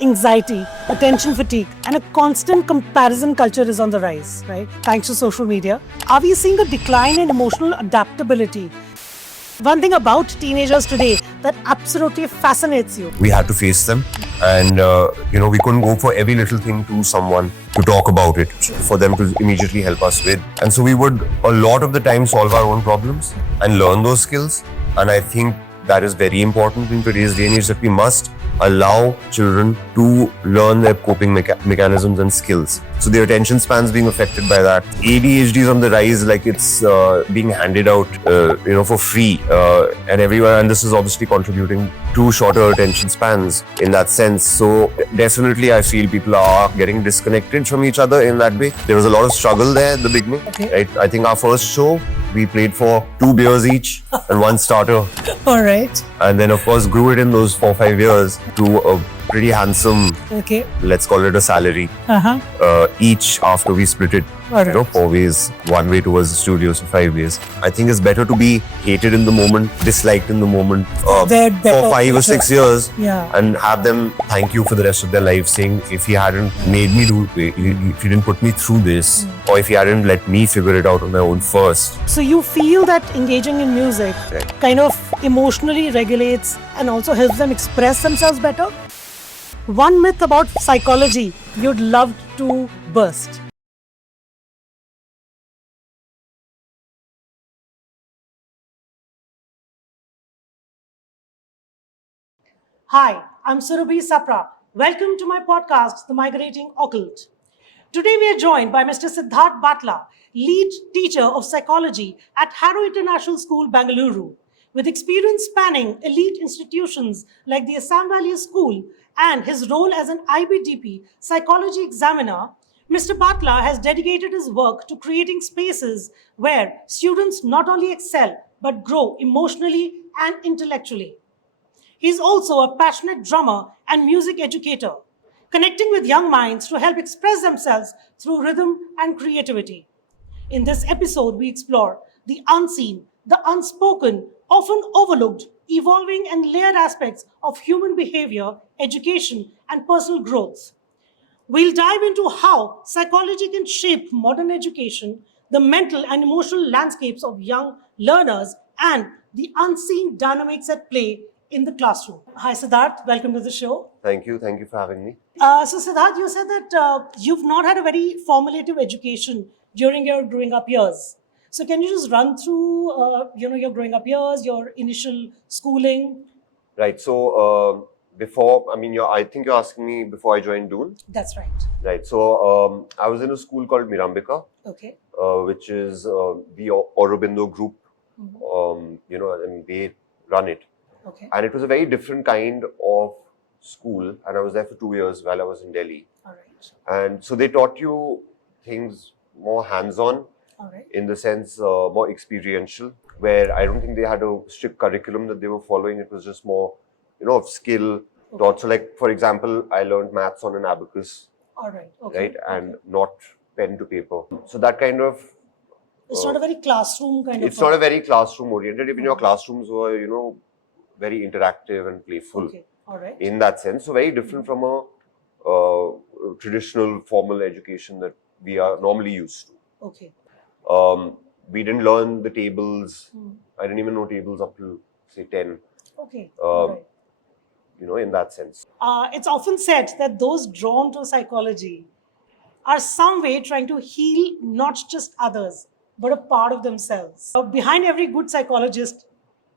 Anxiety, attention fatigue, and a constant comparison culture is on the rise, right? Thanks to social media. Are we seeing a decline in emotional adaptability? One thing about teenagers today that absolutely fascinates you. We had to face them, and we couldn't go for every little thing to someone to talk about it for them to immediately help us with. And so we would a lot of the time solve our own problems and learn those skills. And I think that is very important in today's day and age, that we must allow children to learn their coping mechanisms and skills. So their attention spans being affected by that. ADHD is on the rise, like it's being handed out, for free, and everywhere. And this is obviously contributing to shorter attention spans in that sense. So definitely, I feel people are getting disconnected from each other in that way. There was a lot of struggle there at the beginning. Okay. Right? I think our first show, we played for 2 beers each and 1 starter. All right. And then, of course, grew it in those 4-5 years to a pretty handsome, Okay. let's call it a salary, Uh-huh. each after we split it, All right. 4 ways, 1 way towards the studio, so 5 ways. I think it's better to be hated in the moment, disliked in the moment They're for better. 5 or 6 years, Yeah. and have them thank you for the rest of their life, saying, if he hadn't made me do it, if he didn't put me through this, or if he hadn't let me figure it out on my own first. So you feel that engaging in music Right. kind of emotionally regulates and also helps them express themselves better? One myth about psychology you'd love to burst. Hi, I'm Surabhi Sapra. Welcome to my podcast, The Migrating Occult. Today we are joined by Mr. Siddharth Bathla, lead teacher of psychology at Harrow International School Bengaluru. With experience spanning elite institutions like the Assam Valley School and his role as an IBDP Psychology Examiner, Mr. Bathla has dedicated his work to creating spaces where students not only excel but grow emotionally and intellectually. He is also a passionate drummer and music educator, connecting with young minds to help express themselves through rhythm and creativity. In this episode, we explore the unseen, the unspoken, often overlooked, evolving and layered aspects of human behavior, education, and personal growth. We'll dive into how psychology can shape modern education, the mental and emotional landscapes of young learners, and the unseen dynamics at play in the classroom. Hi, Siddharth. Welcome to the show. Thank you for having me. So, Siddharth, you said that you've not had a very formative education during your growing up years. So, can you just run through, your growing up years, your initial schooling? Right, so I think you're asking me before I joined Doon. That's right. Right, so I was in a school called Mirambika, Okay. which is the Aurobindo group, and they run it. Okay. And it was a very different kind of school, and I was there for 2 years while I was in Delhi. All right. And so they taught you things more hands-on, All right. in the sense more experiential, where I don't think they had a strict curriculum that they were following. It was just more, of skill taught. So like, for example, I learned maths on an abacus, All right. Okay. right? And not pen to paper. So that kind of, It's not a very classroom kind of. it's not a very classroom oriented. Even your classrooms were, very interactive and playful. Okay. All right. In that sense. So very different from a traditional formal education that we are normally used to. Okay. We didn't learn the tables. I didn't even know tables up to say 10. Okay. All right. In that sense. It's often said that those drawn to psychology are some way trying to heal not just others, but a part of themselves. Behind every good psychologist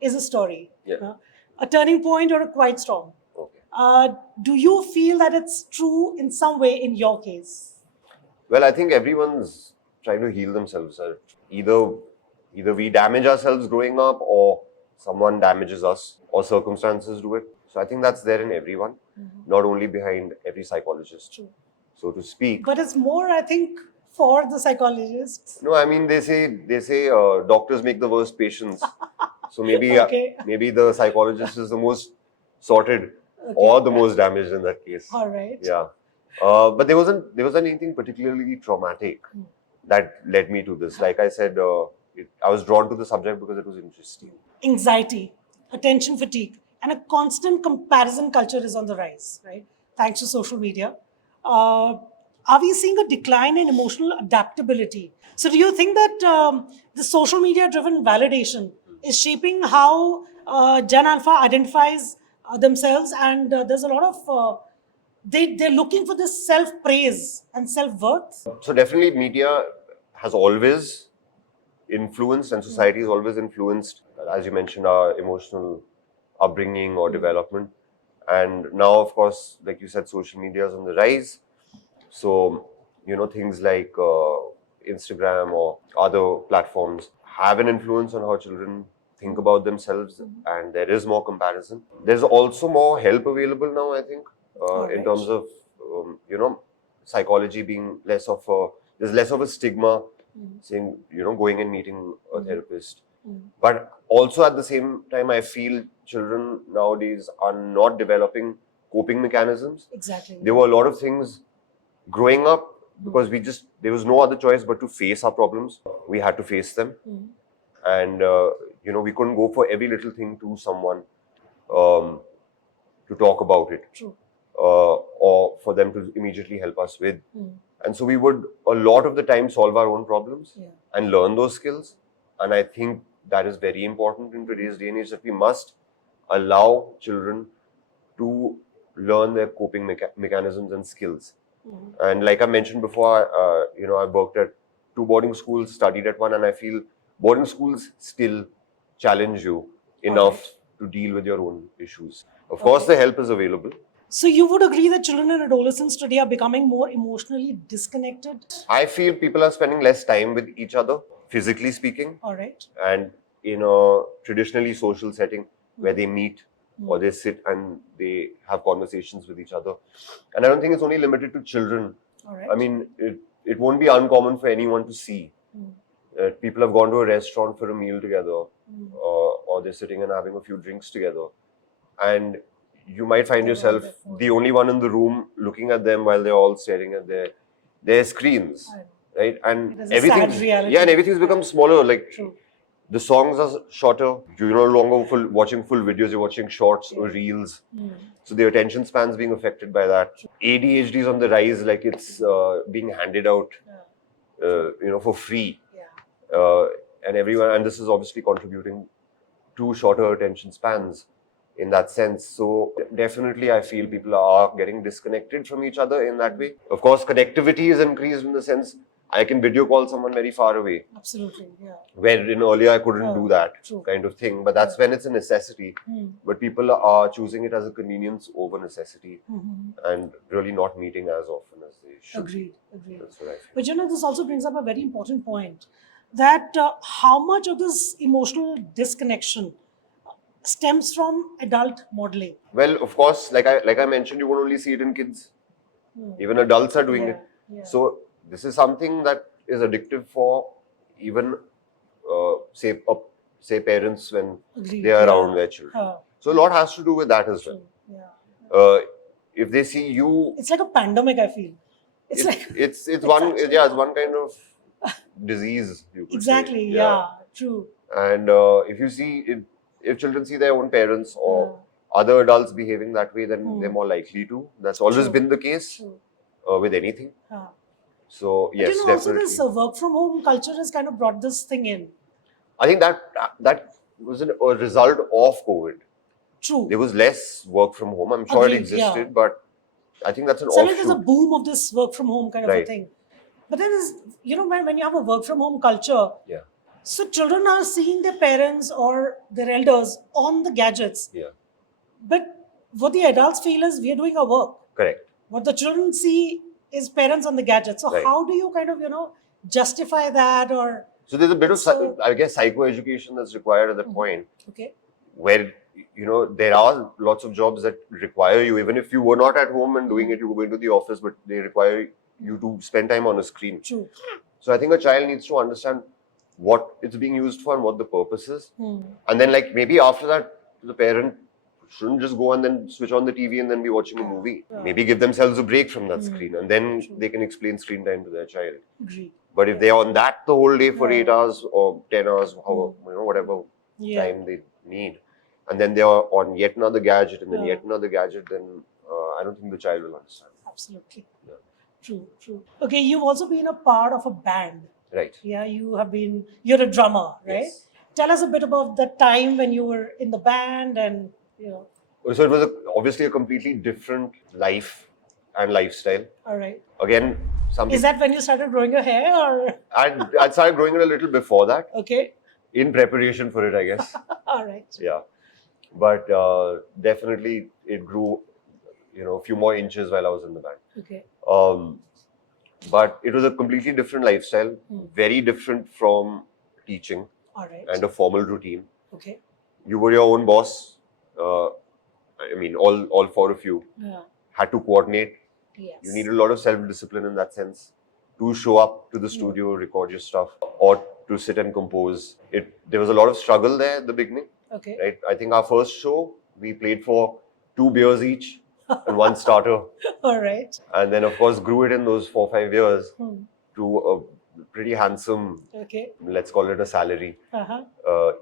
is a story, Yeah. A turning point or a quiet storm. Okay. Do you feel that it's true in some way in your case? Well, I think everyone's trying to heal themselves. Either we damage ourselves growing up, or someone damages us, or circumstances do it. So I think that's there in everyone, not only behind every psychologist, True. so to speak. But it's more, I think, for the psychologists. No, I mean they say doctors make the worst patients. So maybe Okay. maybe the psychologist is the most sorted or the most damaged in that case. All right. Yeah, but there wasn't anything particularly traumatic that led me to this. Like I said, I was drawn to the subject because it was interesting. Anxiety, attention fatigue, and a constant comparison culture is on the rise, right? thanks to social media. Uh, are we seeing a decline in emotional adaptability? So, do you think that the social media driven validation is shaping how Gen Alpha identifies themselves? And there's a lot of, they're looking for this self praise and self worth. So definitely media has always influenced and society has always influenced, as you mentioned, our emotional upbringing or development. And now, of course, like you said, social media is on the rise. So, things like Instagram or other platforms have an influence on how children think about themselves, and there is more comparison. There's also more help available now, I think, in Alright. terms of, psychology being there's less of a stigma saying, going and meeting a therapist. But also at the same time, I feel children nowadays are not developing coping mechanisms. Exactly. There were a lot of things growing up because there was no other choice but to face our problems. We had to face them. And, we couldn't go for every little thing to someone to talk about it. True. Or for them to immediately help us with. And so we would a lot of the time solve our own problems and learn those skills. And I think that is very important in today's day and age, that we must allow children to learn their coping mechanisms and skills. And like I mentioned before, I worked at 2 boarding schools, studied at one, and I feel boarding schools still challenge you enough to deal with your own issues. Of course, the help is available. So, you would agree that children and adolescents today are becoming more emotionally disconnected? I feel people are spending less time with each other, physically speaking, All right. and in a traditionally social setting where they meet or they sit and they have conversations with each other. And I don't think it's only limited to children. All right. I mean, it won't be uncommon for anyone to see. People have gone to a restaurant for a meal together, or they're sitting and having a few drinks together. And you might find yourself the only one in the room looking at them while they're all staring at their screens, right? And It is a sad reality. and everything's become smaller. Like True. the songs are shorter. You're no longer watching full videos. You're watching shorts or reels. So their attention span's being affected by that. ADHD is on the rise. Like it's being handed out, for free. And this is obviously contributing to shorter attention spans in that sense. So definitely I feel people are getting disconnected from each other in that way. Of course, connectivity is increased in the sense I can video call someone very far away. Absolutely, yeah. Wherein earlier I couldn't do that kind of thing. But that's when it's a necessity. But people are choosing it as a convenience over necessity and really not meeting as often as they should. Agreed. That's what I feel. But this also brings up a very important point, that how much of this emotional disconnection stems from adult modeling. Well, of course, like I mentioned, you won't only see it in kids. Even adults are doing it. So this is something that is addictive for even say parents when they are around their children. So a lot has to do with that as well. If they see you, it's like a pandemic, I feel. It's one kind of disease, you could exactly say. True. And if children see their own parents or other adults behaving that way, then they're more likely to. That's always been the case with anything. So yes, but definitely. Also this work from home culture has kind of brought this thing in. I think that was a result of COVID. True. There was less work from home. I'm sure it existed, but I think that's an offshoot. There's a boom of this work from home kind of a thing. But then when you have a work from home culture, so children are seeing their parents or their elders on the gadgets. But what the adults feel is we are doing our work. Correct. What the children see is parents on the gadgets. So how do you kind of, justify that? Or so there's a bit of, I guess, psychoeducation that's required at that point. Okay. Where, there are lots of jobs that require you, even if you were not at home and doing it, you were going to the office, but they require you to spend time on a screen. True. So I think a child needs to understand what it's being used for and what the purpose is. And then maybe after that, the parent shouldn't just go and then switch on the TV and then be watching a movie. Maybe give themselves a break from that screen, and then they can explain screen time to their child. Agreed. But if they're on that the whole day for 8 hours or 10 hours, whatever time they need, and then they're on yet another gadget and then yet another gadget, then I don't think the child will understand. Absolutely. Yeah. True, true. Okay, you've also been a part of a band. Right. Yeah, you're a drummer, right? Yes. Tell us a bit about the time when you were in the band and, So it was obviously a completely different life and lifestyle. all right. Again, some Is people, that when you started growing your hair or? I'd started growing it a little before that, Okay, in preparation for it, I guess. all right. Yeah. But definitely it grew, a few more inches while I was in the band. Okay, But it was a completely different lifestyle, very different from teaching all right. and a formal routine. Okay, You were your own boss. All four of you yeah, had to coordinate. yes. You needed a lot of self-discipline in that sense to show up to the studio, record your stuff, or to sit and compose. There was a lot of struggle there at the beginning, Okay, right? I think our first show, we played for 2 beers each and one starter. all right. And then, of course, grew it in those 4-5 years Hmm. to a pretty handsome, Okay, let's call it a salary,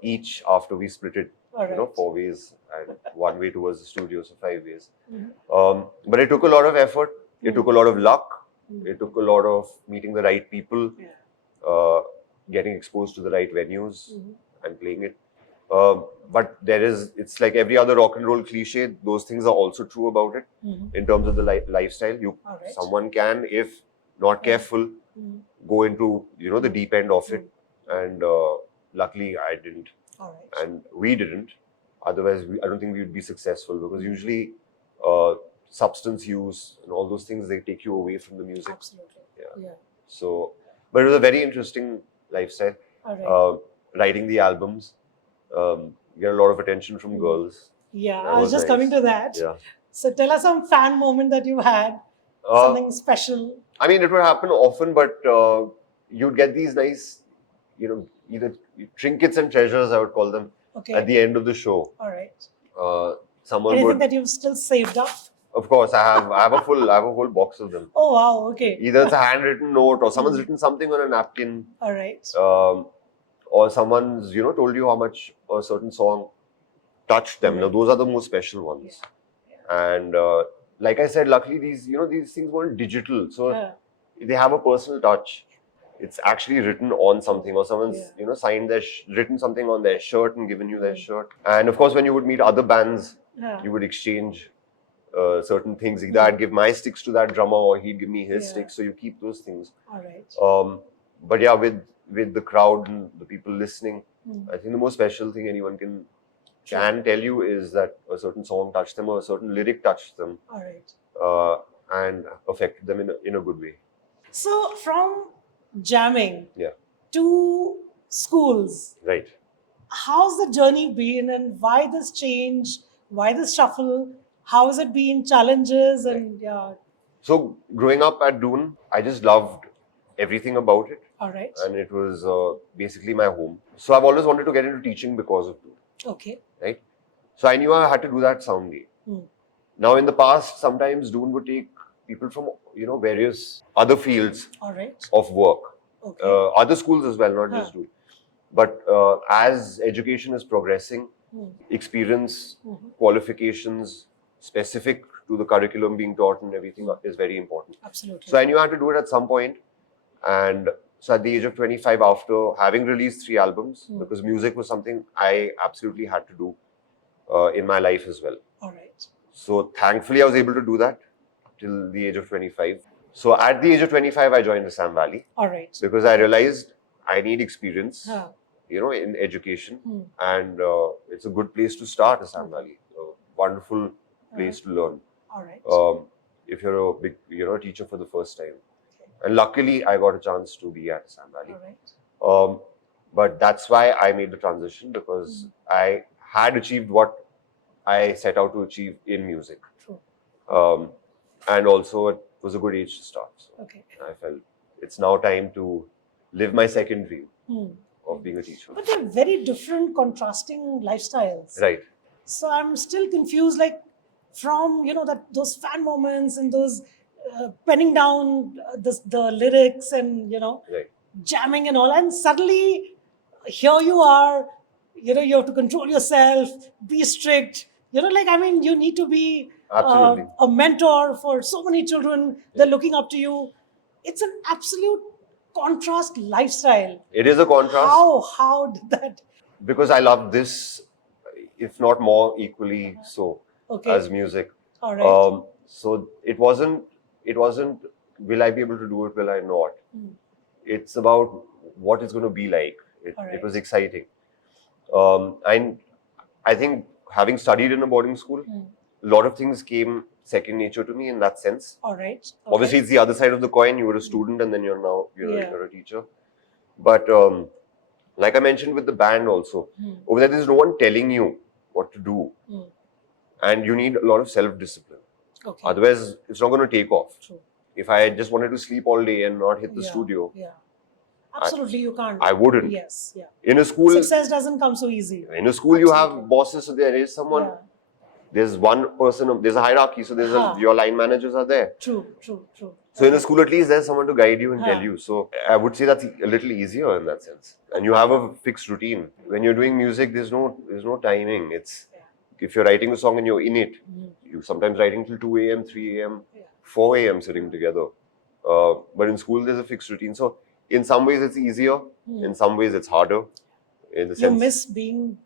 each after we split it, all right. 4 ways and 1 way towards the studio, so 5 ways. Mhm. But it took a lot of effort. It took a lot of luck. Mm. It took a lot of meeting the right people, Yeah. getting exposed to the right venues Mhm. and playing it. But it's like every other rock and roll cliche. Those things are also true about it Mhm. in terms of the lifestyle. All right. Someone can, if not careful, Mhm. go into the deep end of it. And luckily, I didn't, All right. and we didn't. Otherwise, I don't think we would be successful because usually substance use and all those things, they take you away from the music. Absolutely. Yeah. Yeah. So, but it was a very interesting lifestyle. All right. Writing the albums, get a lot of attention from girls. Yeah, That I was was just nice. coming to that. Yeah. So tell us some fan moment that you had, something special. I mean, it would happen often, but you'd get these nice, either trinkets and treasures, I would call them, Okay. at the end of the show. All right. Someone Anything would, that you've still saved up? of course, I have a whole box of them. Oh wow. Okay. Either it's a handwritten note or someone's written something on a napkin, All right. or someone's told you how much a certain song touched them. Now those are the most special ones. And like I said, luckily these things weren't digital, so they have a personal touch. It's actually written on something, or someone's signed written something on their shirt and given you their shirt. And of course, when you would meet other bands, you would exchange certain things. Either I'd give my sticks to that drummer, or he'd give me his sticks. So you keep those things. All right. But yeah, with the crowd and the people listening, I think the most special thing anyone can tell you is that a certain song touched them, or a certain lyric touched them. All right. And affected them in a good way. So from jamming Yeah. to schools, Right. how's the journey been, and why this change? Why this shuffle? How has it been? Challenges and yeah. So growing up at Doon, I just loved everything about it, All right. and it was basically my home. So I've always wanted to get into teaching because of Doon, Okay. right? So I knew I had to do that someday. Now in the past, sometimes Doon would take people from various other fields All right. of work, Okay. other schools as well, not just Doon. But as education is progressing, experience, qualifications specific to the curriculum being taught and everything is very important. Absolutely. So I knew I had to do it at some point. And so at the age of 25, after having released 3 albums, because music was something I absolutely had to do in my life as well. All right. So thankfully, I was able to do that till the age of 25. So at the age of 25, I joined Assam Valley All right. because I realized I need experience, Huh. in education. And it's a good place to start, Assam Valley. A wonderful place to learn. All right. If you're a big, teacher for the first time. And luckily, I got a chance to be at Assam Valley. All right. But that's why I made the transition, because I had achieved what I set out to achieve in music. True. And also, it was a good age to start. So Okay. I felt it's now time to live my second dream of being a teacher. But they're very different, contrasting lifestyles. Right. So I'm still confused, like from those fan moments and those penning down the lyrics and Right. jamming and all, and suddenly here you are, you have to control yourself, be strict. You need to be Absolutely. a mentor for so many children. They're looking up to you. It's an absolute contrast lifestyle. It is a contrast. How did that? Because I love this, if not more equally so, Okay. as music. All right. So it wasn't, will I be able to do it, will I not? It's about what it's going to be like. It was exciting. And I think having studied in a boarding school, a lot of things came second nature to me in that sense. All right. Okay. Obviously, it's the other side of the coin. You were a student and then you're a teacher. But like I mentioned with the band also, over there's no one telling you what to do. And you need a lot of self-discipline. Okay. Otherwise, it's not going to take off. True. If I just wanted to sleep all day and not hit the studio, absolutely, you can't. I wouldn't. Yes, yeah. In a school, Success doesn't come so easy. In a school, you have bosses, so there is someone. Yeah. There's one person. There's a hierarchy, so your line managers are there. True. So in a school, at least there's someone to guide you and tell you. So I would say that's a little easier in that sense. And you have a fixed routine. When you're doing music, there's no timing. It's if you're writing a song and you're in it, you sometimes writing till 2 a.m., 3 a.m., 4 a.m. sitting together. But in school, there's a fixed routine. So in some ways, it's easier. In some ways, it's harder. In the sense, you miss being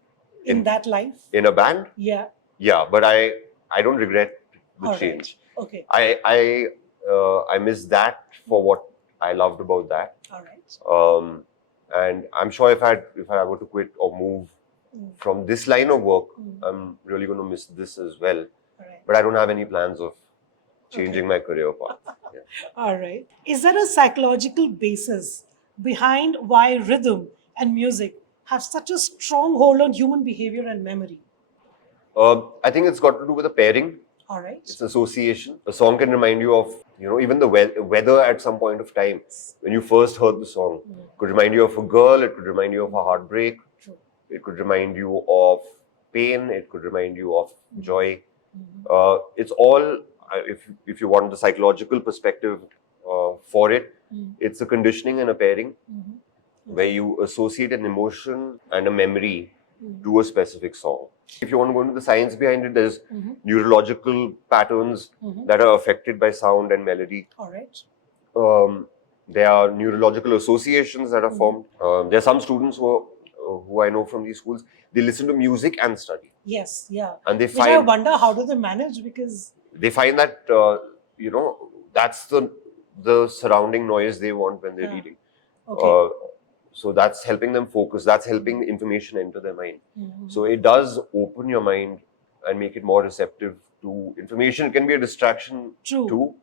in that life? In a band? Yeah. Yeah, but I don't regret the change. Okay. I miss that for what I loved about that. All right. And I'm sure if I were to quit or move from this line of work, I'm really going to miss this as well. Right. But I don't have any plans of changing my career path. Yeah. All right. Is there a psychological basis behind why rhythm and music have such a strong hold on human behavior and memory? I think it's got to do with the pairing. All right. It's association. A song can remind you of, even the weather at some point of time. When you first heard the song, it could remind you of a girl, it could remind you of a heartbreak, it could remind you of pain, it could remind you of joy. It's all, if you want the psychological perspective for it, it's a conditioning and a pairing where you associate an emotion and a memory to a specific song. If you want to go into the science behind it, there's neurological patterns that are affected by sound and melody. All right. There are neurological associations that are formed. There are some students who I know from these schools, they listen to music and study. Yes, yeah. And Which I wonder, how do they manage? Because they find that, that's the surrounding noise they want when they're reading. Okay. So that's helping them focus. That's helping information enter their mind. So it does open your mind and make it more receptive to information. It can be a distraction too.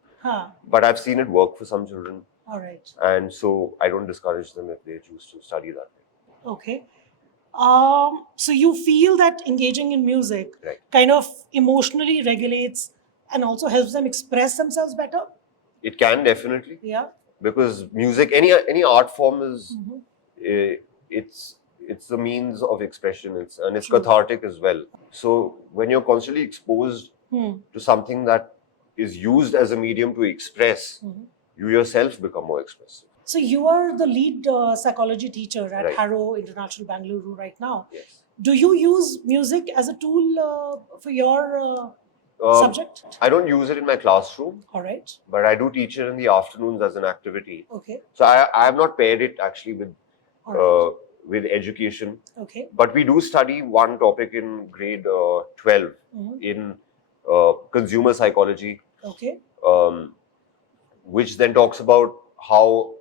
But I've seen it work for some children. All right. And so I don't discourage them if they choose to study that way. Okay. So you feel that engaging in music kind of emotionally regulates and also helps them express themselves better? It can definitely. Yeah. Because music, any art form is, it's the means of expression. It's cathartic as well. So when you're constantly exposed to something that is used as a medium to express, you yourself become more expressive. So you are the lead psychology teacher at Harrow International Bengaluru right now. Yes. Do you use music as a tool for your subject? I don't use it in my classroom. All right. But I do teach it in the afternoons as an activity. Okay. So I have not paired it actually with education. Okay. But we do study one topic in grade 12 in consumer psychology. Okay. Which then talks about how,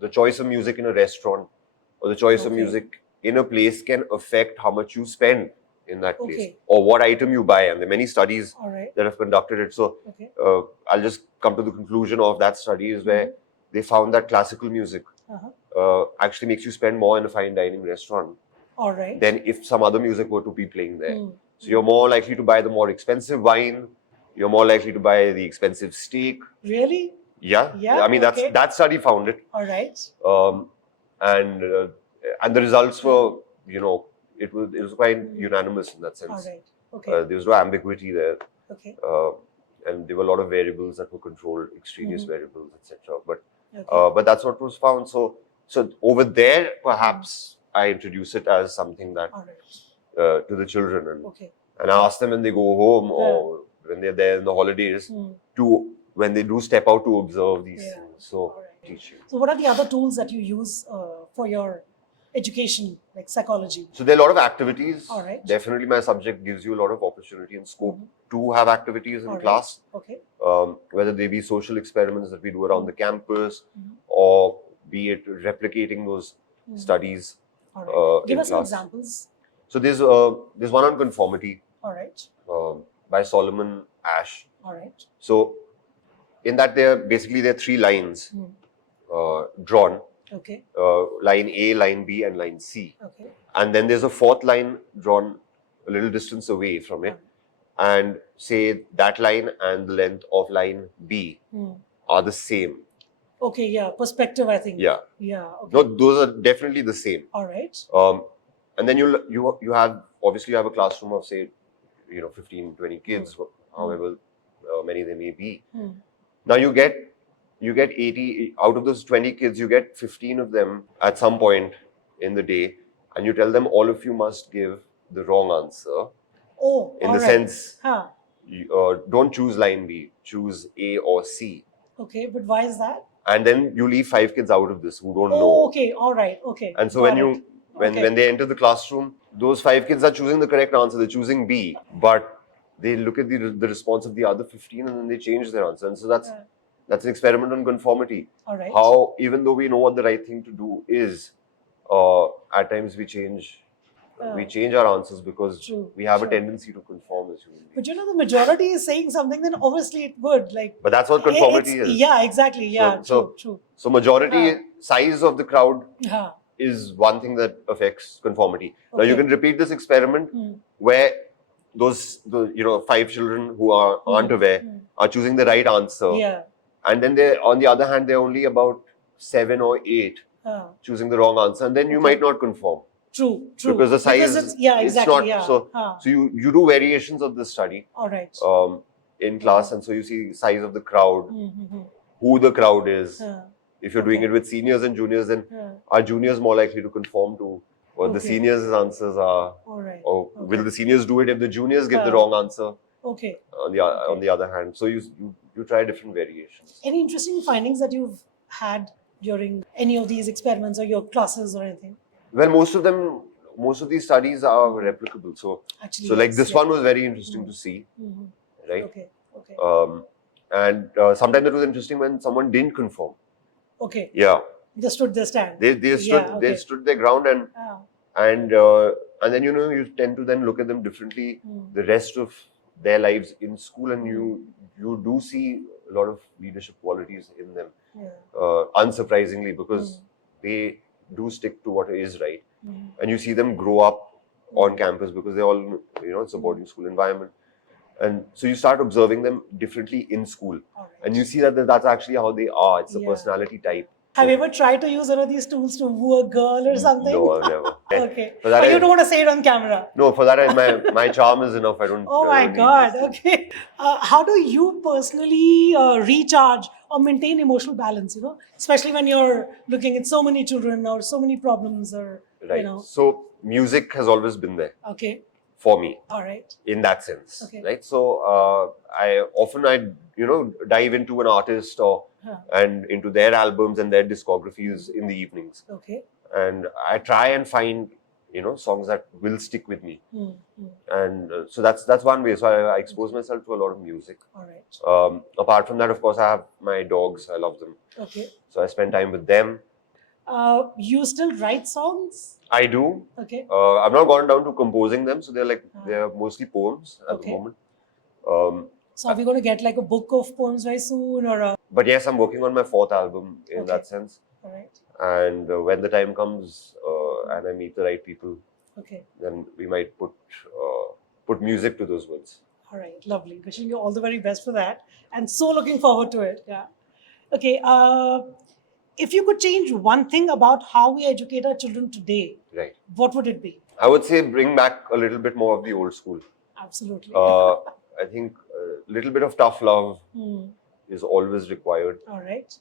the choice of music in a restaurant or the choice of music in a place can affect how much you spend in that place or what item you buy. And there are many studies that have conducted it. So I'll just come to the conclusion of that study is where they found that classical music actually makes you spend more in a fine dining restaurant than if some other music were to be playing there. So you're more likely to buy the more expensive wine. You're more likely to buy the expensive steak. Really? Yeah. I mean, that study found it. All right. And the results were, it was quite unanimous in that sense. All right. Okay. There was no ambiguity there. Okay. And there were a lot of variables that were controlled, extraneous variables, etc. But that's what was found. So over there, perhaps I introduce it as something that to the children, And I ask them when they go home or when they're there in the holidays to when they do step out to observe these things. So teaching. So what are the other tools that you use for your education, like psychology? So there are a lot of activities. All right. Definitely my subject gives you a lot of opportunity and scope to have activities in class. Okay. Whether they be social experiments that we do around the campus or be it replicating those studies All right. Give in us some class. examples. So there's one on conformity All right. by Solomon Ash. All right. So in that there are 3 lines drawn. Okay. Line A, line B and line C. Okay. And then there's a 4th line drawn a little distance away from it. And say that line and the length of line B are the same. Okay, yeah, perspective, I think. Yeah. Yeah. Okay. No, those are definitely the same. All right. And then you have obviously you have a classroom of say 15, 20 kids, however many they may be. Now you get 80 out of those 20 kids, you get 15 of them at some point in the day, and you tell them all of you must give the wrong answer. Oh, in all the right. sense, Huh. don't choose line B, choose A or C. Okay, but why is that? And then you leave 5 kids out of this who don't Oh, know. okay, all right, okay. And so Got when it. when they enter the classroom, those 5 kids are choosing the correct answer. They're choosing B, but they look at the response of the other 15 and then they change their answer. And so that's an experiment on conformity. All right. How even though we know what the right thing to do is, at times we change our answers because we have a tendency to conform as human beings. But the majority is saying something, then obviously it would But that's what conformity is. Yeah, exactly. Yeah, So, true. So majority size of the crowd Huh. is one thing that affects conformity. Now you Okay. can repeat this experiment where those 5 children who aren't aware are choosing the right answer. Yeah. And then on the other hand, they're only about 7 or 8 choosing the wrong answer, and then you might not conform. True. Because the size it's, exactly. it's not so you do variations of this study All right. in class, and so you see size of the crowd, who the crowd is. If you're doing it with seniors and juniors, then are juniors more likely to conform to what the seniors' answers are? All right. Or will the seniors do it if the juniors give the wrong answer? Okay. On the other hand, so you try different variations. Any interesting findings that you've had during any of these experiments or your classes or anything? Well, most of these studies are replicable. So Actually, like yes, this one was very interesting to see, right? Okay. And sometimes it was interesting when someone didn't conform. Okay. Yeah. They stood their stand. They stood their ground and then you tend to then look at them differently the rest of their lives in school, and you do see a lot of leadership qualities in them, unsurprisingly, because they do stick to what is right, and you see them grow up on campus because they're all it's a boarding school environment, and so you start observing them differently in school, and you see that's actually how they are. It's a personality type. Have you ever tried to use one of these tools to woo a girl or something? No, I've never. Okay. But you don't want to say it on camera? No, for that my charm is enough. I don't. Oh my God. Okay. How do you personally recharge or maintain emotional balance, especially when you're looking at so many children or so many problems or, Right. So music has always been there. Okay. For me. All right. In that sense. Okay. Right. So I dive into an artist and into their albums and their discographies in the evenings. Okay. And I try and find songs that will stick with me. And so that's one way. So I expose myself to a lot of music. All right. Apart from that, of course, I have my dogs. I love them. Okay. So I spend time with them. You still write songs? I do. Okay. I've not gone down to composing them, so they're mostly poems at the moment. So are we going to get like a book of poems very soon, or? But yes, I'm working on my 4th album in that sense. All right. And when the time comes and I meet the right people, then we might put music to those words. All right, lovely. Wishing you all the very best for that, and so looking forward to it. Yeah. Okay. If you could change one thing about how we educate our children today, right, what would it be? I would say bring back a little bit more of the old school. Absolutely. I think a little bit of tough love is always required. All right.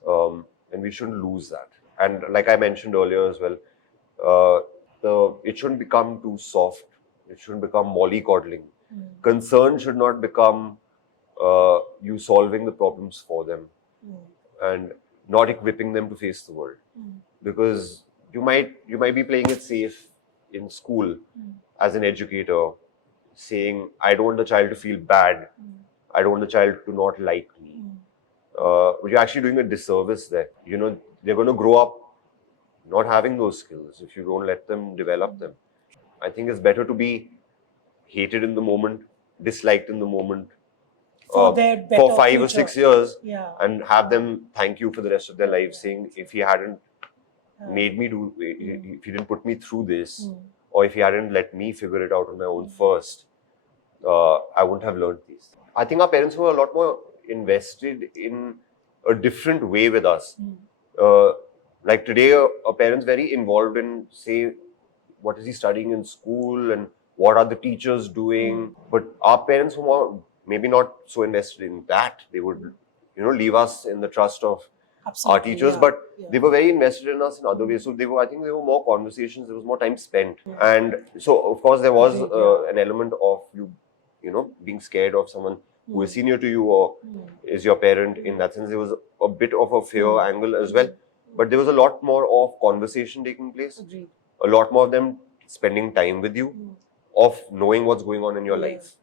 And we shouldn't lose that. And like I mentioned earlier as well, it shouldn't become too soft. It shouldn't become mollycoddling. Concern should not become you solving the problems for them and not equipping them to face the world. Because you might be playing it safe in school as an educator, saying, I don't want the child to feel bad. I don't want the child to not like me. But you're actually doing a disservice there. You know, they're going to grow up not having those skills if you don't let them develop them. I think it's better to be hated in the moment, disliked in the moment, For their better for 5 or future. 6 years, Yeah. and have them thank you for the rest of their life, saying, if he hadn't made me do, if he didn't put me through this, or if he hadn't let me figure it out on my own first, I wouldn't have learned these. I think our parents were a lot more invested in a different way with us. Like today, a parent's very involved in, say, what is he studying in school and what are the teachers doing. But our parents were more, maybe not so invested in that. They would, leave us in the trust of our teachers, but they were very invested in us in other ways. So I think there were more conversations, there was more time spent. And so, of course, there was an element of being scared of someone who is senior to you or is your parent. In that sense, there was a bit of a fear angle as well. But there was a lot more of conversation taking place. A lot more of them spending time with you, of knowing what's going on in your life.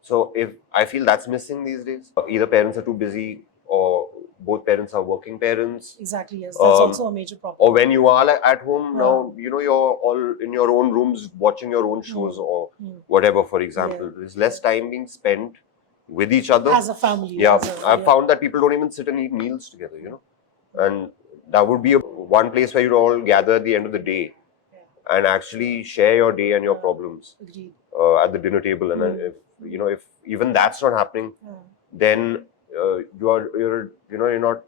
So if I feel that's missing these days, either parents are too busy or both parents are working parents. Exactly, yes. That's also a major problem. Or when you are at home now, you're all in your own rooms watching your own shows or whatever, for example. There's less time being spent with each other. As a family. Yeah, I've found that people don't even sit and eat meals together, And that would be one place where you'd all gather at the end of the day and actually share your day and your problems at the dinner table. And then if even that's not happening, then you're not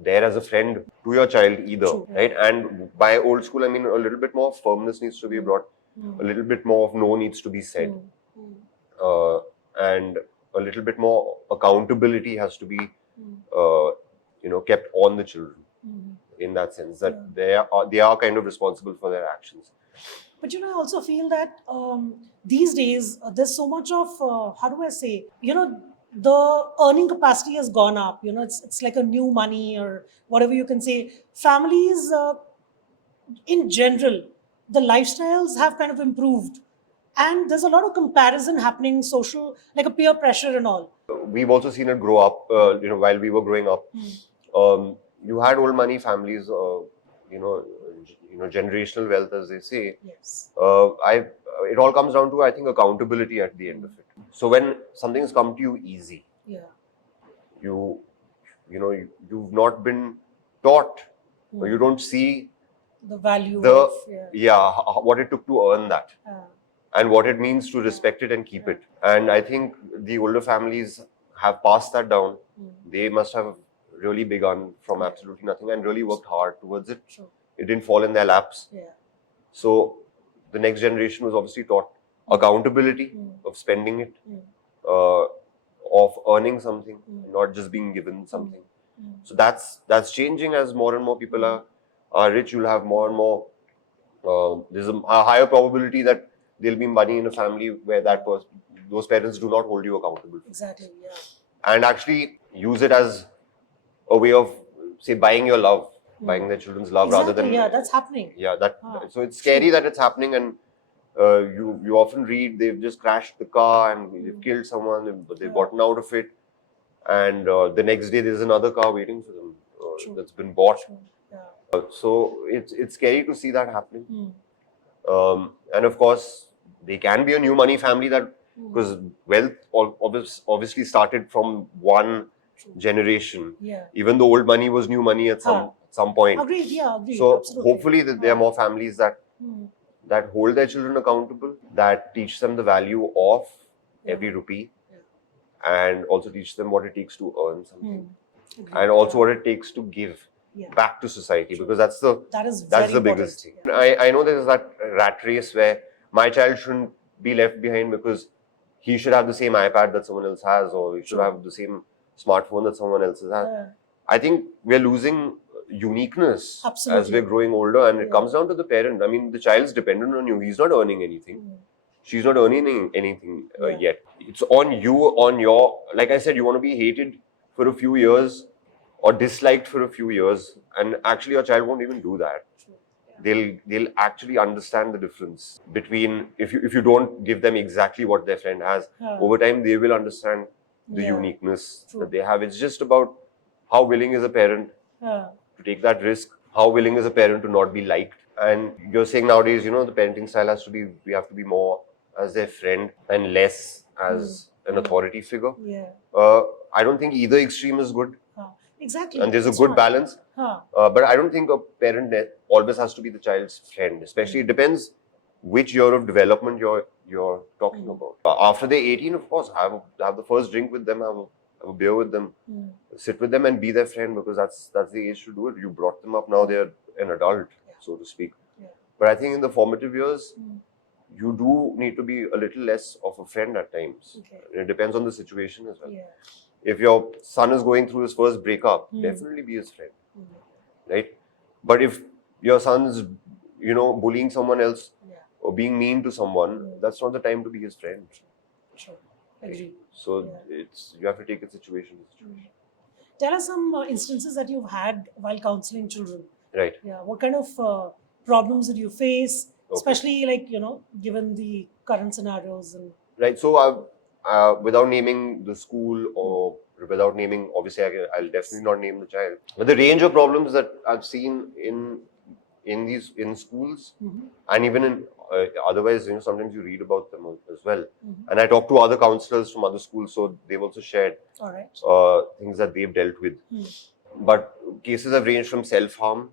there as a friend to your child either, right? And by old school, I mean a little bit more firmness needs to be brought, a little bit more of no needs to be said, and a little bit more accountability has to be, kept on the children. In that sense, that they are kind of responsible for their actions. But I also feel that these days there's so much of how do I say, the earning capacity has gone up. It's like a new money or whatever you can say. Families, in general, the lifestyles have kind of improved, and there's a lot of comparison happening, social, like a peer pressure and all. We've also seen it grow up. While we were growing up, you had old money families. Generational wealth, as they say. Yes. It all comes down to, I think, accountability at the end of it. So when something's come to you easy, you've not been taught, or you don't see the value what it took to earn that, and what it means to respect it and keep it. And I think the older families have passed that down. They must have really begun from absolutely nothing and really worked hard towards it. It didn't fall in their laps. So the next generation was obviously taught accountability of spending it, of earning something, not just being given something. So that's changing as more and more people are rich. You'll have more and more. There's a higher probability that there'll be money in a family where those parents do not hold you accountable. Exactly. Yeah. And actually use it as a way of, say, buying your love. Buying their children's love rather than that's happening. So it's scary that it's happening, and you often read they've just crashed the car and they've killed someone, but they've gotten out of it, and the next day there's another car waiting for them that's been bought. So it's scary to see that happening, and of course they can be a new money family, that because wealth obviously started from one generation. Even though old money was new money at some point. Agreed. So absolutely. hopefully there are more families that hold their children accountable, that teach them the value of every rupee, and also teach them what it takes to earn something, and also what it takes to give back to society, because that's the biggest thing. I know there's that rat race where my child shouldn't be left behind because he should have the same iPad that someone else has, or he should have the same smartphone that someone else has. I think we're losing uniqueness as we're growing older, and it comes down to the parent. I mean, the child's dependent on you. He's not earning anything. she's not earning anything Yeah. yet. It's on you, on your, like I said, you want to be hated for a few years or disliked for a few years, and actually your child won't even do that. True. Yeah. They'll actually understand the difference between, if you don't give them exactly what their friend has, over time they will understand the Yeah. uniqueness True. that they have. It's just about how willing is a parent to take that risk, how willing is a parent to not be liked. And you're saying nowadays, the parenting style has to be, we have to be more as their friend and less as an authority figure. Yeah. I don't think either extreme is good. Exactly. And there's a It's good not. balance. But I don't think a parent always has to be the child's friend. Especially, it depends which year of development you're talking about. After they're 18, of course, have the first drink with them, have a beer with them, sit with them and be their friend, because that's the age to do it. You brought them up, now they're an adult, so to speak. Yeah. But I think in the formative years, you do need to be a little less of a friend at times. Okay. It depends on the situation as well. Yeah. If your son is going through his first breakup, definitely be his friend, right? But if your son's, bullying someone else or being mean to someone, that's not the time to be his friend. Sure. Agree. So you have to take it situation to situation. Tell us some instances that you've had while counseling children. Right. Yeah. What kind of problems did you face, especially given the current scenarios and. Right. So without naming the school or without naming, obviously I'll definitely not name the child. But the range of problems that I've seen in schools and even in otherwise, sometimes you read about them as well. And I talk to other counselors from other schools, so they've also shared things that they've dealt with. But cases have ranged from self-harm.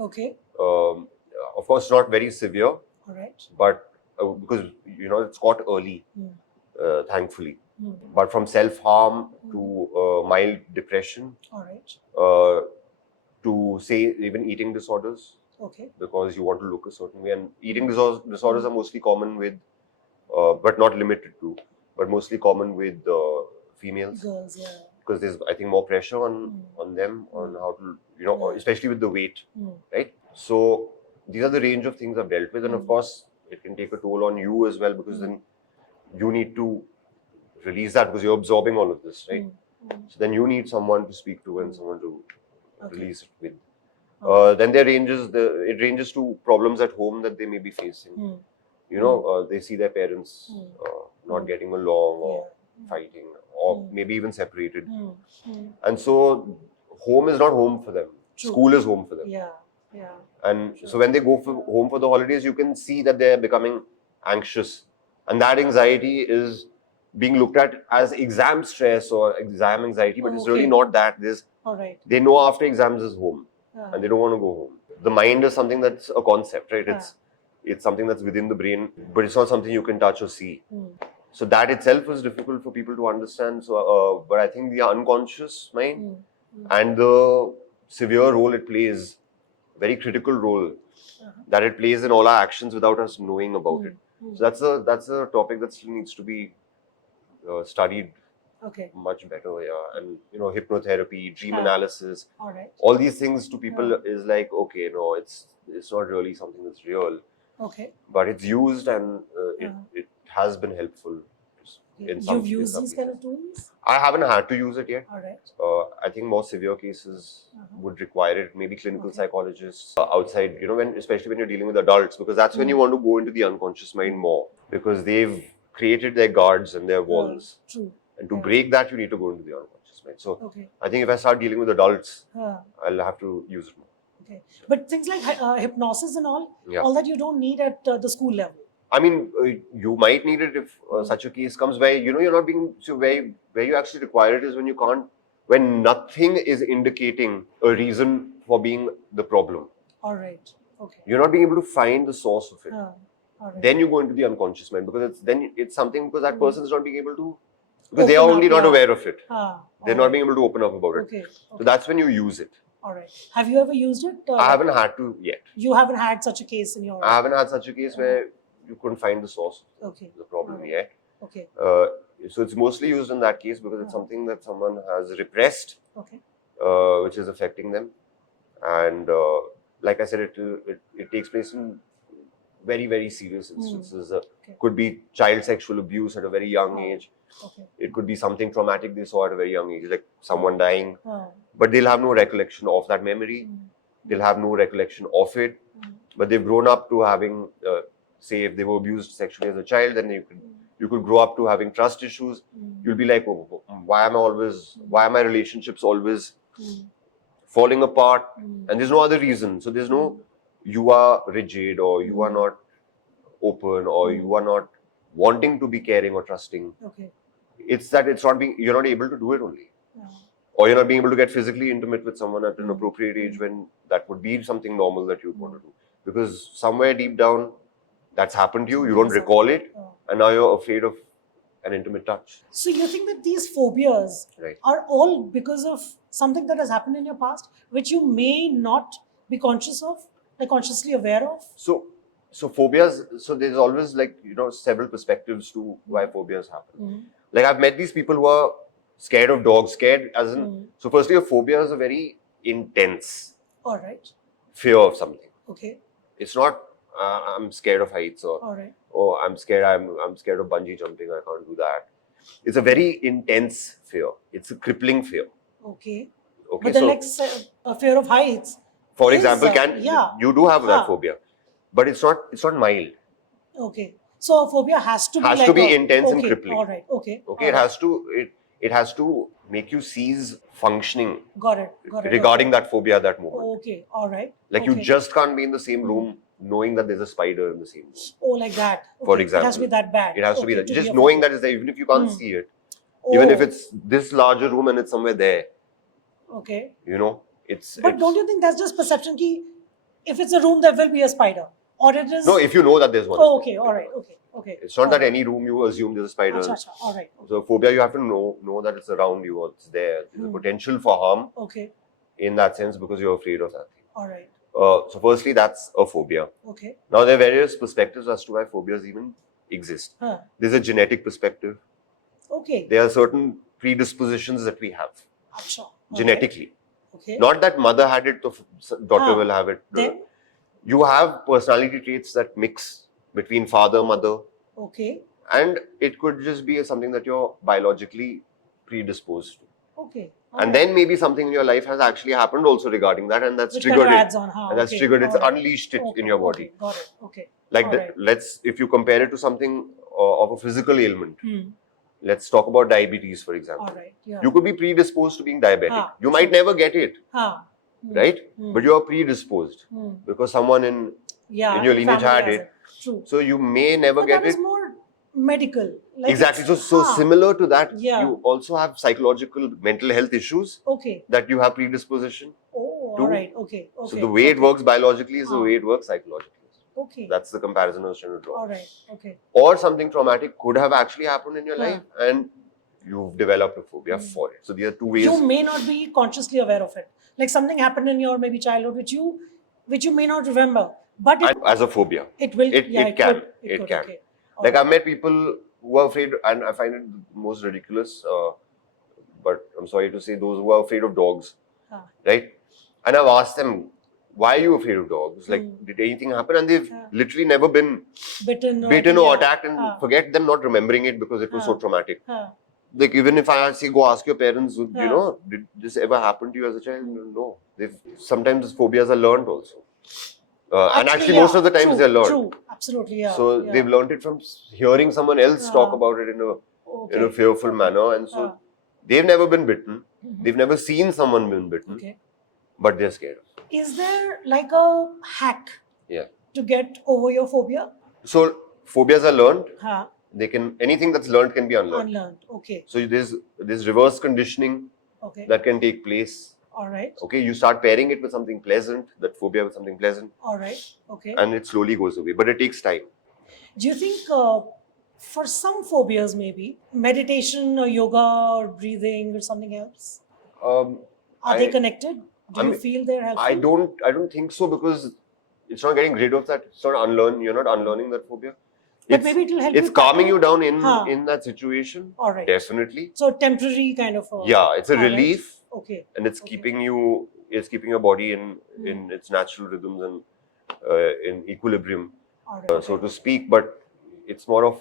Okay. Of course, not very severe. All right. But because it's caught early, thankfully. But from self-harm to mild depression. All right. To say even eating disorders. Okay. Because you want to look a certain way, and eating disorders are mostly common with, but not limited to, but mostly common with females. Girls, yeah. Because there's, I think, more pressure on them on how to, especially with the weight, right? So these are the range of things I've dealt with, and of course it can take a toll on you as well, because then you need to release that because you're absorbing all of this, right? So then you need someone to speak to and someone to release it with. Then it ranges to problems at home that they may be facing. They see their parents not getting along or fighting or maybe even separated. And so home is not home for them. True. School is home for them. Yeah. Yeah. And so when they go home for the holidays, you can see that they're becoming anxious. And that anxiety is being looked at as exam stress or exam anxiety, but it's really not that. All right. They know after exams is home. And they don't want to go home. The mind is something that's a concept, right? It's something that's within the brain, but it's not something you can touch or see. So that itself is difficult for people to understand. So, but I think the unconscious mind and the severe role it plays, very critical role that it plays in all our actions without us knowing about it. So that's a topic that still needs to be studied. Okay. Much better, and hypnotherapy, dream analysis, all right. All these things to people is like, okay, no, it's not really something that's real. Okay. But it's used and it has been helpful. You've used these kind of tools? I haven't had to use it yet. All right. I think more severe cases would require it. Maybe clinical psychologists outside, especially when you're dealing with adults, because that's when you want to go into the unconscious mind more, because they've created their guards and their walls. True. And to break that, you need to go into the unconscious mind. So I think if I start dealing with adults, I'll have to use it more. Okay. But things like hypnosis and all that you don't need at the school level. I mean, you might need it if such a case comes where, you're not being, so where you actually require it is when nothing is indicating a reason for being the problem. All right. Okay. You're not being able to find the source of it. All right. Then you go into the unconscious mind, because it's something because that person is not being able to, because they are only not aware of it. They're not being able to open up about it. Okay. So that's when you use it. All right. Have you ever used it? I haven't had to yet. You haven't had such a case in your... I haven't had such a case where you couldn't find the source of the problem yet. Okay. So it's mostly used in that case because it's something that someone has repressed, which is affecting them. And like I said, it takes place in very, very serious instances. Could be child sexual abuse at a very young age. Okay. It could be something traumatic they saw at a very young age, like someone dying. But they'll have no recollection of that memory. They'll have no recollection of it. But they've grown up to having, say, if they were abused sexually as a child, then you could grow up to having trust issues. You'll be like, oh, why are my relationships always falling apart? And there's no other reason. So there's no, you are rigid, or you are not open, or you are not wanting to be caring or trusting. Okay. It's that you're not able to do it only. Or you're not being able to get physically intimate with someone at an appropriate age when that would be something normal that you'd want to do. Because somewhere deep down, that's happened to you, you don't recall it, and now you're afraid of an intimate touch. So you think that these phobias are all because of something that has happened in your past, which you may not be conscious of, like consciously aware of? So phobias, so there's always several perspectives to why phobias happen. Like I've met these people who are scared of dogs, scared as in, so firstly a phobia is a very intense fear of something. Okay. It's not, I'm scared of heights, or I'm scared of bungee jumping, I can't do that. It's a very intense fear. It's a crippling fear. Okay. But then a fear of heights. For example, you do have that phobia, but it's not mild. Okay. So a phobia has to be intense and crippling. All right. Okay. Okay. It has to make you cease functioning. Got it. Regarding that phobia at that moment. Okay. All right. Like you just can't be in the same room knowing that there's a spider in the same room. Oh, like that. Okay. For example. It has to be that bad. It has to be that. Just knowing that it's there, even if you can't see it. Even if it's this larger room and it's somewhere there. Okay. But don't you think that's just perception? If it's a room, there will be a spider. Or it is... No, if you know that there's one. Oh, okay. All right. Okay. It's not that any room you assume there's a spider. All right. So phobia, you have to know that it's around you or it's there. There's a potential for harm. Okay. In that sense, because you're afraid of that thing. All right. So firstly, that's a phobia. Okay. Now there are various perspectives as to why phobias even exist. There's a genetic perspective. Okay. There are certain predispositions that we have. Genetically. Okay. Not that mother had it, so daughter will have it. Then? You have personality traits that mix between father, mother. Okay. And it could just be something that you're biologically predisposed to. Okay. And then maybe something in your life has actually happened also regarding that, and that's which triggered kind of adds it. On, and that's triggered it, unleashed it in your body. Got it. Okay. Like if you compare it to something of a physical ailment, let's talk about diabetes, for example. All right. Yeah. You could be predisposed to being diabetic. You might never get it, right? But you are predisposed because someone in your lineage had it. True. So you may never get that it. Is more medical. Like exactly. So similar to that, you also have psychological mental health issues that you have predisposition to. All right. Okay. So the way it works biologically is the way it works psychologically. Okay. That's the comparison I was trying to draw. All right. Okay. Or something traumatic could have actually happened in your life and you've developed a phobia for it. So these are two ways. You may not be consciously aware of it. Like something happened in your maybe childhood which you may not remember. But as a phobia. It will. It can. Okay. Like I've met people who are afraid, and I find it most ridiculous, but I'm sorry to say, those who are afraid of dogs, right? And I've asked them, why are you afraid of dogs? Like, did anything happen? And they've literally never been bitten or attacked, and forget them not remembering it because it was so traumatic. Like, even if I say, go ask your parents, did this ever happen to you as a child? No. Sometimes phobias are learned also. And actually, most of the times they're learned. True, absolutely, yeah. So they've learned it from hearing someone else talk about it in a fearful manner, and so they've never been bitten. They've never seen someone been bitten, but they're scared. Is there like a hack to get over your phobia? So phobias are learned. Anything that's learned can be unlearned. Okay. So there's reverse conditioning that can take place. All right. Okay, you start pairing it with something pleasant, that phobia with something pleasant. All right. Okay. And it slowly goes away, but it takes time. Do you think for some phobias maybe meditation or yoga or breathing or something else? Are they connected? Do you feel they're helpful? I don't think so, because it's not getting rid of that. It's not you're not unlearning that phobia. But maybe it will help. It's calming you down in that situation. All right. Definitely. So temporary kind of. It's a relief. Okay. And it's keeping your body in its natural rhythms and in equilibrium. All right. so to speak, but it's more of,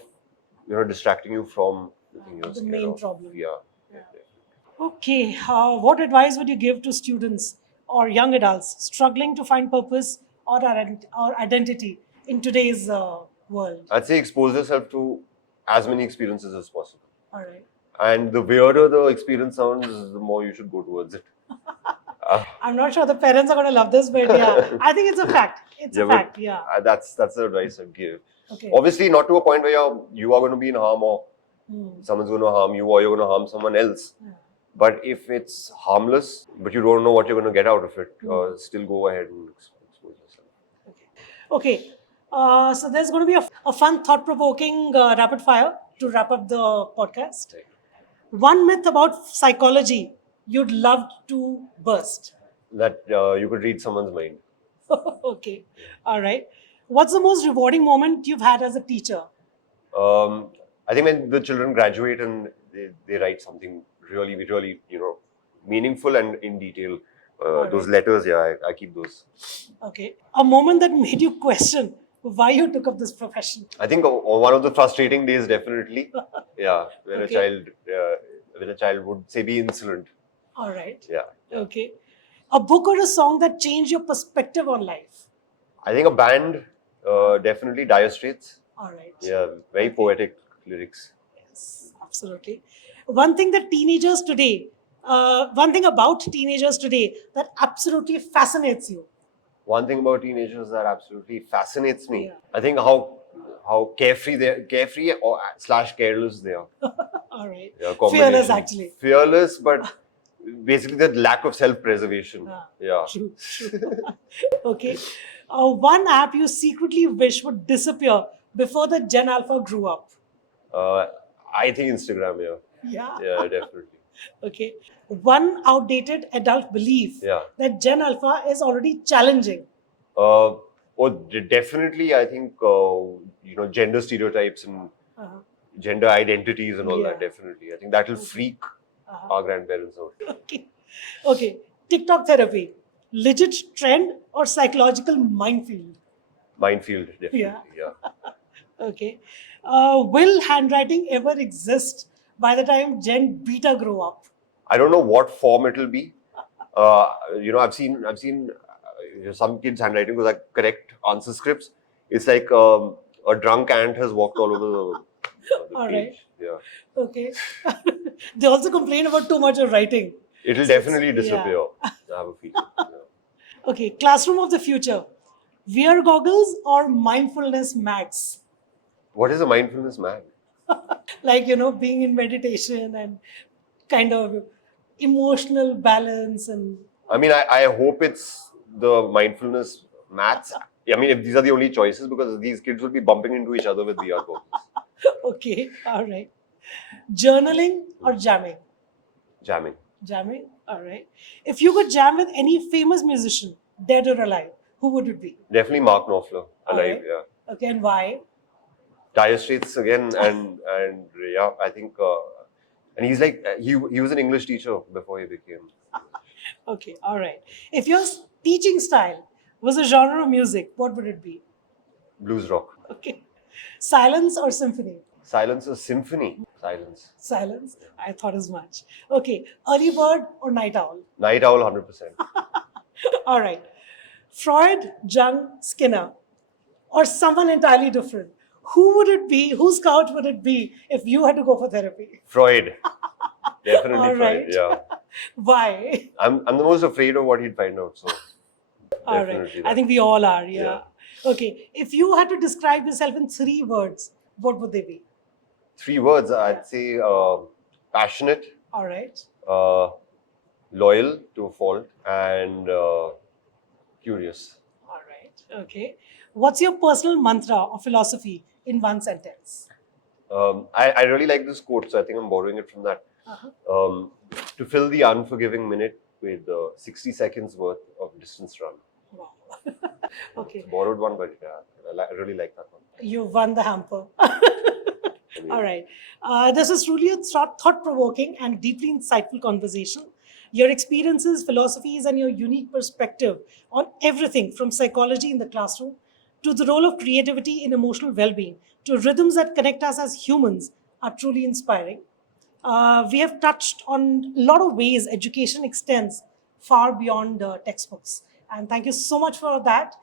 distracting you from the thing you're The scared main of. problem. Yeah. Okay, what advice would you give to students or young adults struggling to find purpose or identity in today's world? I'd say expose yourself to as many experiences as possible. All right. And the weirder the experience sounds, the more you should go towards it. I'm not sure the parents are going to love this, but yeah, I think it's a fact. It's a but, fact, yeah. That's the advice I'd give. Okay. Obviously, not to a point where you are going to be in harm, or Hmm. someone's going to harm you, or you're going to harm someone else. Yeah. But if it's harmless, but you don't know what you're going to get out of it, still go ahead and expose yourself. Okay. So there's going to be a fun, thought-provoking rapid fire to wrap up the podcast. Right. One myth about psychology you'd love to burst. That you could read someone's mind. Okay. All right. What's the most rewarding moment you've had as a teacher? I think when the children graduate and they write something really, really, meaningful and in detail. Those letters, yeah, I keep those. Okay. A moment that made you question why you took up this profession. I think one of the frustrating days, definitely. Yeah, when Okay. a child would say be insolent. All right. Yeah. Okay. A book or a song that changed your perspective on life. I think a band, definitely Dire Straits. All right. Yeah, very poetic lyrics. Yes, absolutely. One thing about teenagers today that absolutely fascinates you. One thing about teenagers that absolutely fascinates me, Yeah. I think how carefree or / careless they are. All right. Yeah, Fearless, combination. actually. Fearless, but basically the lack of self-preservation. Yeah. True. Okay. One app you secretly wish would disappear before the Gen Alpha grew up. I think Instagram, yeah. Yeah. Yeah, definitely. Okay. One outdated adult belief Yeah. that Gen Alpha is already challenging. Definitely, I think, gender stereotypes and Uh-huh. gender identities and all that, Yeah. definitely. I think that will freak Uh-huh. our grandparents out. Okay. Okay. TikTok therapy. Legit trend or psychological minefield? Minefield, definitely. Yeah. Yeah. Okay. Will handwriting ever exist by the time Gen Beta grow up? I don't know what form it will be. I've seen some kids' handwriting was like correct answer scripts. It's like a drunk ant has walked all over the All page. right. Yeah. Okay. They also complain about too much of writing. It'll So it's- definitely disappear. I have a feeling. Yeah. Okay. Classroom of the future. VR goggles or mindfulness mats? What is a mindfulness man? Like, being in meditation and kind of emotional balance and I mean, I hope it's the mindfulness maths. I mean, if these are the only choices, because these kids will be bumping into each other with VR goggles. okay, all right. Journaling or jamming? Jamming. Jamming, all right. If you could jam with any famous musician, dead or alive, who would it be? Definitely Mark Knopfler. Alive, Alright. yeah. Okay, and why? Dire Straits again, and yeah, I think, and he's like, he was an English teacher before he became. Okay, all right. If your teaching style was a genre of music, what would it be? Blues rock. Okay. Silence or symphony? Silence or symphony? Silence. Silence. I thought as much. Okay. Early bird or night owl? Night owl, 100%. All right. Freud, Jung, Skinner, or someone entirely different. Who would it be? Whose couch would it be if you had to go for therapy? Freud. Definitely All Freud, right. yeah. Why? I'm the most afraid of what he'd find out, so. All right. definitely I that. think we all are, yeah. Okay. If you had to describe yourself in 3 words, what would they be? 3 words, I'd say passionate, All right. loyal to a fault, and curious. All right. Okay. What's your personal mantra or philosophy in one sentence? I really like this quote, so I think I'm borrowing it from that. Uh-huh. To fill the unforgiving minute with 60 seconds worth of distance run. Wow. Okay. Borrowed one, but yeah, I really like that one. You won the hamper. All right. This is truly a thought-provoking and deeply insightful conversation. Your experiences, philosophies, and your unique perspective on everything from psychology in the classroom to the role of creativity in emotional well-being, to rhythms that connect us as humans are truly inspiring. We have touched on a lot of ways education extends far beyond textbooks. And thank you so much for that.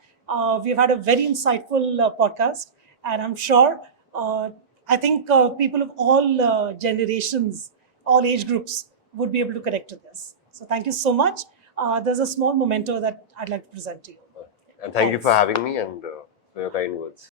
We've had a very insightful podcast, and I'm sure, I think people of all generations, all age groups would be able to connect to this. So thank you so much. There's a small memento that I'd like to present to you. And thank you for Thanks. having me and for your kind words.